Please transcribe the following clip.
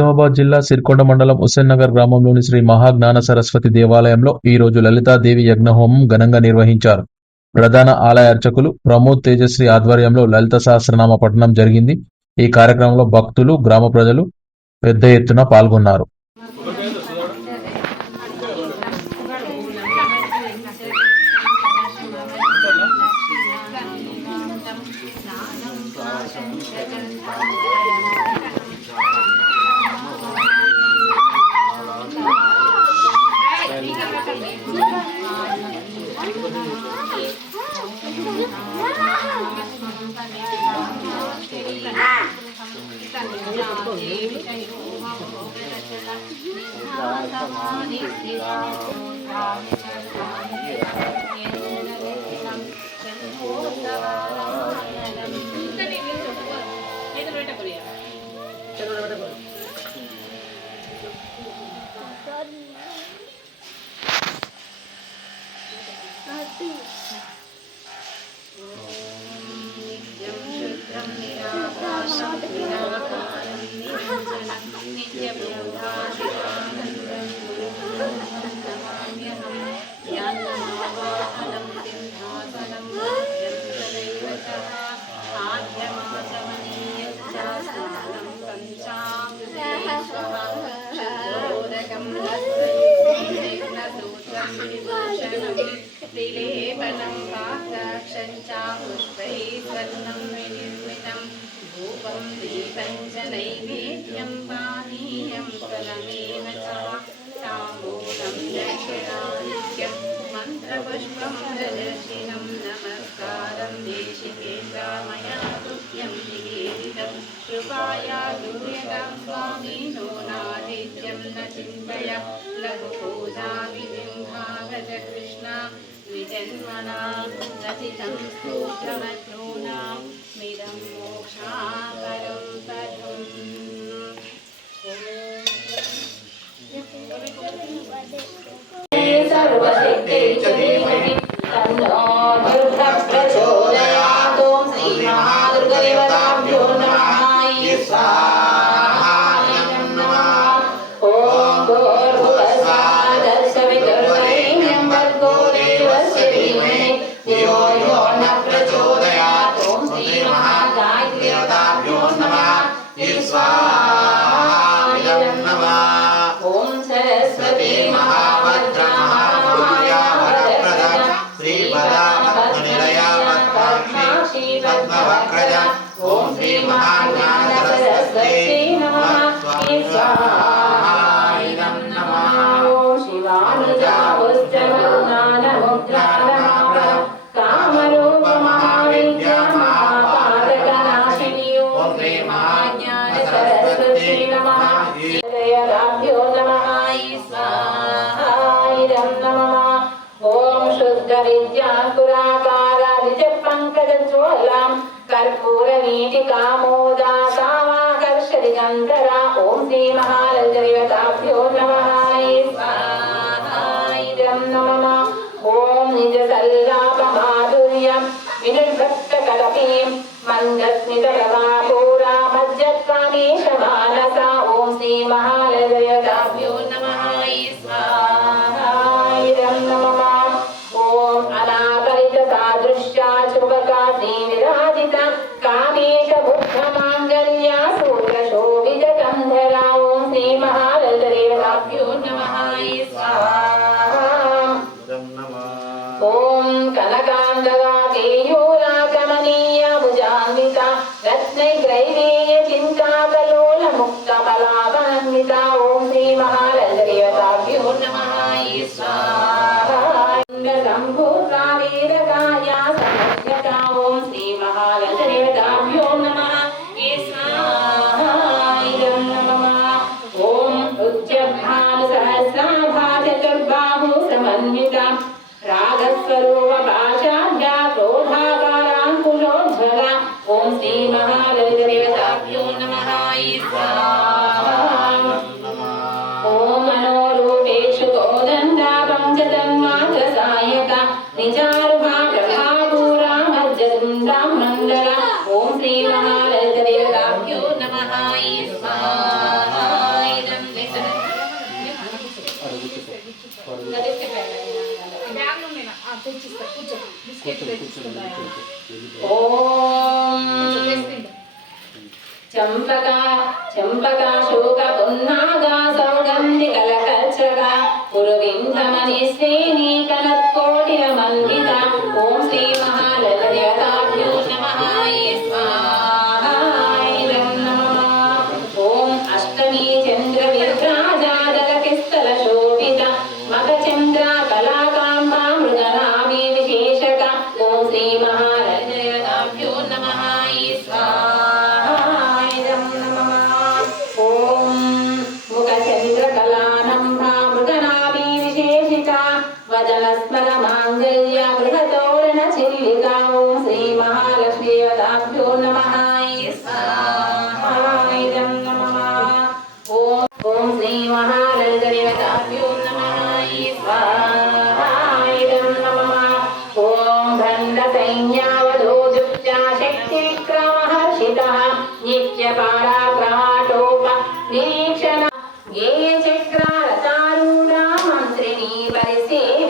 నిజామాబాద్ జిల్లా సిర్కొండ మండలం హుస్సేన్ నగర్ గ్రామంలోని శ్రీ మహాజ్ఞాన సరస్వతి దేవాలయంలో ఈ రోజు లలితాదేవి యజ్ఞహోమం ఘనంగా నిర్వహించారు. ప్రధాన ఆలయ అర్చకులు ప్రమోద్ తేజశ్రీ ఆధ్వర్యంలో లలిత సహస్రనామ పఠనం జరిగింది. ఈ కార్యక్రమంలో భక్తులు, గ్రామ ప్రజలు పెద్ద ఎత్తున పాల్గొన్నారు. శ్రీలేపనం పాత్రాక్షంచా పుష్పై స్వర్ణం వినిర్మితం ధూపం దీపం చ నైవేద్యం పానీయం ఫలమేవ చ తాంబూలం దక్షిణానిత్యం మంత్రపుష్పం ప్రదర్శినం నమస్కారం దేశికేంద్రామయా తుభ్యం నివేదితం కృపాయా దుర్యతాం స్వామి నోనాదిత్యం న చింతయ లఘు పూజా విధిం భాగత కృష్ణ విజన్మనా రచితం స్తోత్రమజ్ఞూనాం మిదం మోక్షాకరం పదం. సర్వశక్తే చ ధీమహి తన్నో దుర్గా ప్రచోదయాత్. ఓం శ్రీ మహాదుర్గాదేవతాభ్యో నమః. ఓం సరస్వతి మహాభద్ర మహామాయా వరప్రద శ్రీపదా నిలయ పద్మాక్షి పద్మవక్రజ. ఓం శ్రీ మహాజ్ఞాన సరస్వతి నమః. స్వాహాయం నమః. ఓం శివానుజా ఉజ్జవజ్ఞానముద్రానామ కామరూప మహావిద్య మహాపాతకనాశిని. ఓం శ్రీ మహాజ్ఞాన సరస్వతి నమః. జయరాభ్యో నమః. స్వాహాయం నమః. ఓం శుద్ధ విద్యాంకురాకార నిజ పంకజజ్వలాం కర్పూర వీటికామోదాసామాకర్షతి గంధరా. ఓం శ్రీ మహాలలితాభ్యో నమః. స్వాహాయం నమః. ఓం నిజ సల్లాప మాధుర్యం వినిర్భక్త కలపీం మందస్మిత ప్రభాపూరా మజ్జత్వామీశ మానస. ఓం శ్రీ మహాలలితాభ్యో నమః. స్వాహాయం నమః. ఓం అనాకలిత సాదృశ్య శుభకాసి విరాజిత కామేశ బుద్ధ మాంగళ్య సూత్ర శోభిత కంధరా. ఓం శ్రీ మహాలలితాభ్యో నమః. స్వాహాయం. ఓం కనకాంబరా కేయూరా కమనీయ భుజాన్విత రత్నైగ్రైవేయ చింతాకలోల ముక్త బలాభాన్విత. ఓం శ్రీ మహాలలితాభ్యో నమః. స్వాహాయం. సంభూతా వేదకాయ సమస్యత. ఓం శ్రీ మహాలలితాభ్యో నమః. స్వాహాయం నమః. ఓం ఉజ్జభాను సహస్రాభా చతుర్బాహు సమన్విత రాగస్వరూప పాశాఢ్య క్రోధాకారాంకుశోజ్వల. ఓం శ్రీ మహాలలితాభ్యో నమః. స్వాహాయం. ఓం మనోరూపేషు కోదండా పంచతన్మాత్రసాయక నిజారుభా ప్రభాపూరా మజ్జతుండాం మంగళ. ఓం శ్రీ మహాలలితాభ్యో నమః. స్వాహాయం. ఓం చంపకా చంపకా శోక పున్నాగా సౌగంధి కలకల్చగా కురువింధమణి శ్రేణి కనత్కోటిర మండిత ఓం శ్రీ మహాలయదేవతాభ్యో నమః స్వాహాయ నమః ఓం అష్టమి చంద్ర విభ్రాజాదలకిస్థల శోభిత మఖచంద్ర కళాకాంబా మృగనాభి విశేషక ఓం శ్రీ మహాలయదేవతాభ్యో నమః స్వాహాయ నమః ఓం ముఖచంద్ర కళానంభా మృగనాభి విశేషిక వదనస్మర మాంగళ్య గృహతోరణ చిల్లికా ఓం శ్రీ మహాలక్ష్మీదేవతాభ్యో నమః స్వాహాయ నమః ఓం శ్రీ మహాలలితదేవతాభ్యో నమః స్వాహాయ నమః ఓం భండ సైన్యావధూజుప్త శక్తి విక్రమహర్షితః నిత్య పరాక్రమాటోప నిరీక్షణ గేయ చక్రారతారూఢ మంత్రిణీ పరిసేవిత